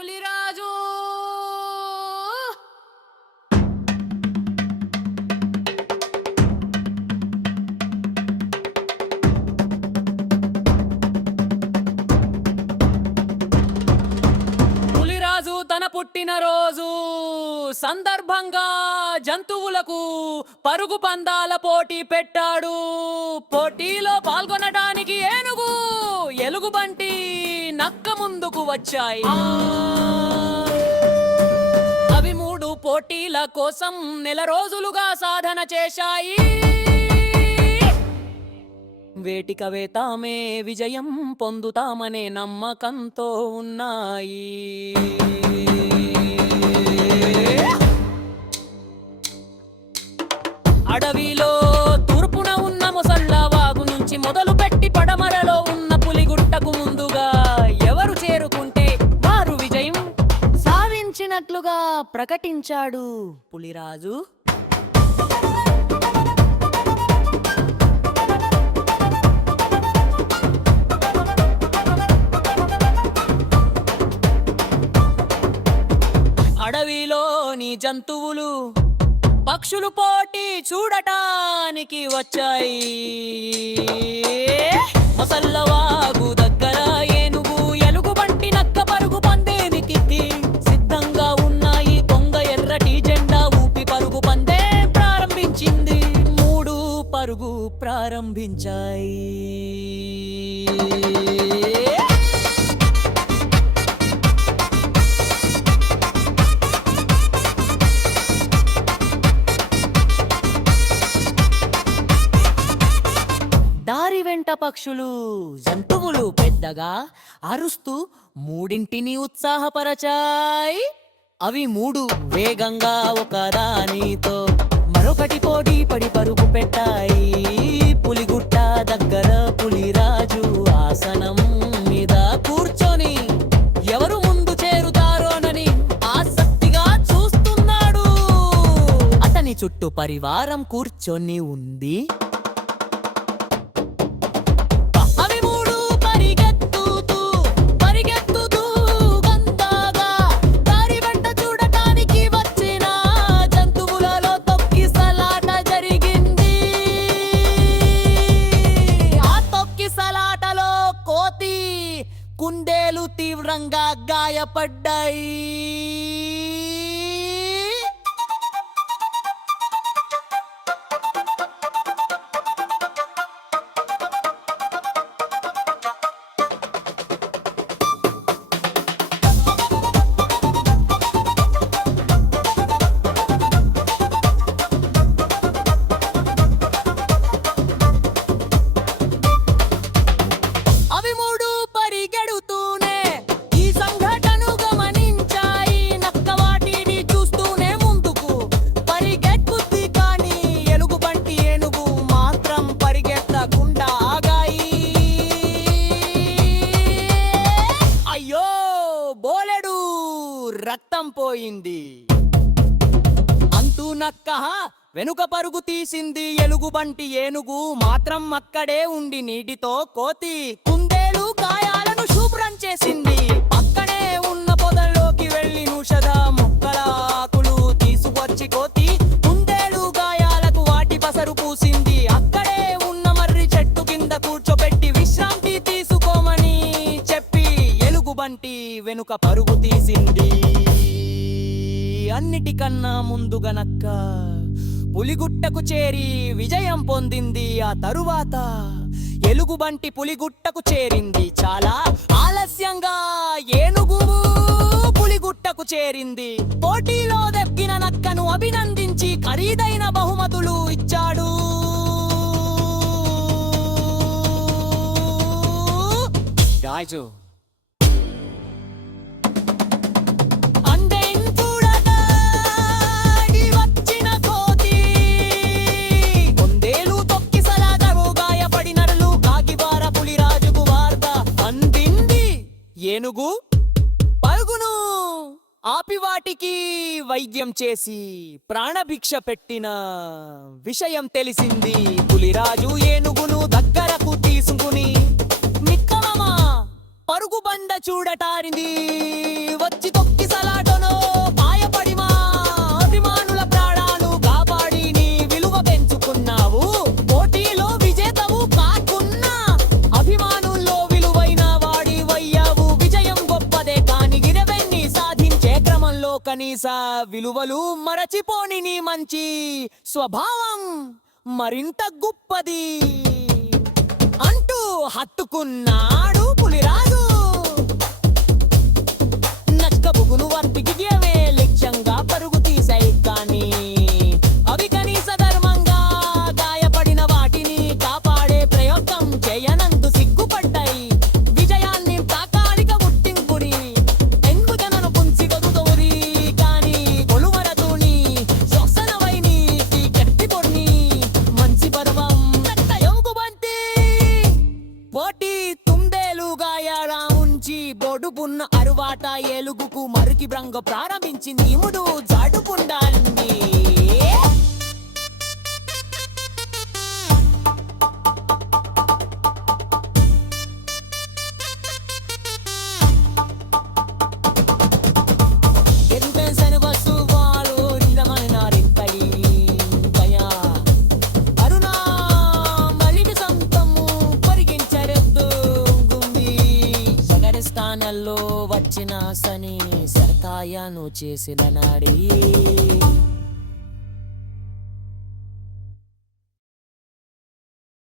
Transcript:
పులిరాజు పులిరాజు తన పుట్టినరోజు సందర్భంగా జంతువులకు పరుగు పందాల పోటీ పెట్టాడు. పోటీలో పాల్గొనడానికి ఏనుగు, ఎలుగుబంటి, నక్క ముందుకు వచ్చాయి. అవి మూడు పోటీల కోసం నెల రోజులుగా సాధన చేశాయి. వేటికవే తామే విజయం పొందుతామనే నమ్మకంతో ఉన్నాయి. అడవిలో తూర్పున ఉన్న ముసళ్ళ వాగు నుంచి మొదలు పెట్టి పడమరలో ఉన్న పులిగుట్టకు ముందుగా ఎవరు చేరుకుంటే వారు విజయం సాధించినట్లుగా ప్రకటించాడు పులిరాజు. అడవిలోని జంతువులు పక్షులు పోటీ చూడటానికి వచ్చాయి. ముసల్లవాగు దగ్గర ఏనుగు, ఎలుగుబంటి, నక్క పరుగు పందేనికి సిద్ధంగా ఉన్నాయి. కొంగ ఎర్రటి జెండా ఊపి పరుగు పందే ప్రారంభించింది. మూడు పరుగు ప్రారంభించాయి. దారి వెంట పక్షులు, జంతువులు పెద్దగా అరుస్తూ మూడింటిని ఉత్సాహపరచాయి. అవి మూడు వేగంగా ఒకదానితో మరొకటి పోటీ పడి పరుగు పెట్టాయి. పులిగుట్ట దగ్గర పులిరాజు ఆసనం మీద కూర్చొని ఎవరు ముందు చేరుతారోనని ఆసక్తిగా చూస్తున్నాడు. అతని చుట్టూ పరివారం కూర్చొని ఉంది. కుందేలు తీవ్రంగా గాయపడ్డాయి. రక్తం పోయింది. అంటూ నక్క వెనుక పరుగు తీసింది. ఎలుగుబంటి, ఏనుగు మాత్రం అక్కడే ఉండి నీటితో కోతి కుందేలు గాయాలను శుభ్రం చేసింది. పక్కనే ఉన్న పొదల్లోకి వెళ్లి ఔషధ మొక్కల ఆకులు తీసుకొచ్చి కోతి కుందేలు గాయాలకు వాటి పసరు పూసింది. అక్కడే ఉన్న మర్రి చెట్టు కింద కూర్చోబెట్టి విశ్రాంతి తీసుకోమని చెప్పి ఎలుగుబంటి వెనుక పరుగు తీసింది. అన్నిటికన్నా ముందుగా నక్క పులిగుట్టకు చేరి విజయం పొందింది. ఆ తరువాత ఎలుగుబంటి పులిగుట్టకు చేరింది. చాలా ఆలస్యంగా ఏనుగు పులిగుట్టకు చేరింది. పోటీలో దక్కిన నక్కను అభినందించి ఖరీదైన బహుమతులు ఇచ్చాడు. రాజు ఏనుగు పరుగును ఆపి వాటికి వైద్యం చేసి ప్రాణభిక్ష పెట్టిన విషయం తెలిసింది. పులిరాజు ఏనుగును దగ్గరకు తీసుకుని మిక్కమమా పరుగు బండ చూడటానికి వచ్చి కనీస విలువలు మరచిపోని నీ మంచి స్వభావం మరింత గొప్పది అంటూ హత్తుకున్నాడు పులిరాజు. నక్క బుగును వర్తికి గేవే లక్ష్యంగా పరుగు తీసాయి, కానీ అవి కనీస ధర్మంగా గాయపడిన వాటిని కాపాడే ప్రయత్నం చేయనందు సిగ్గుపడ్డాయి. విజయాన్ని తాకాలిక గుర్తింపుని ఎందుకు నన్ను పుంచి గదుదోరి, కానీ కొలువరతూని సొసనవైని గట్టి పొడిని మంచి పర్వం బంతి పోటీ తుందేలుగాయడా ఉంచి బొడుపున్న అరువాట ఏలుగుకు మరికి బ్రంగ ప్రారంభించింది. ఇముడు జాడుకుండాలి. స్థానంలో వచ్చిన సని సర్కాయను చేసిన నాడి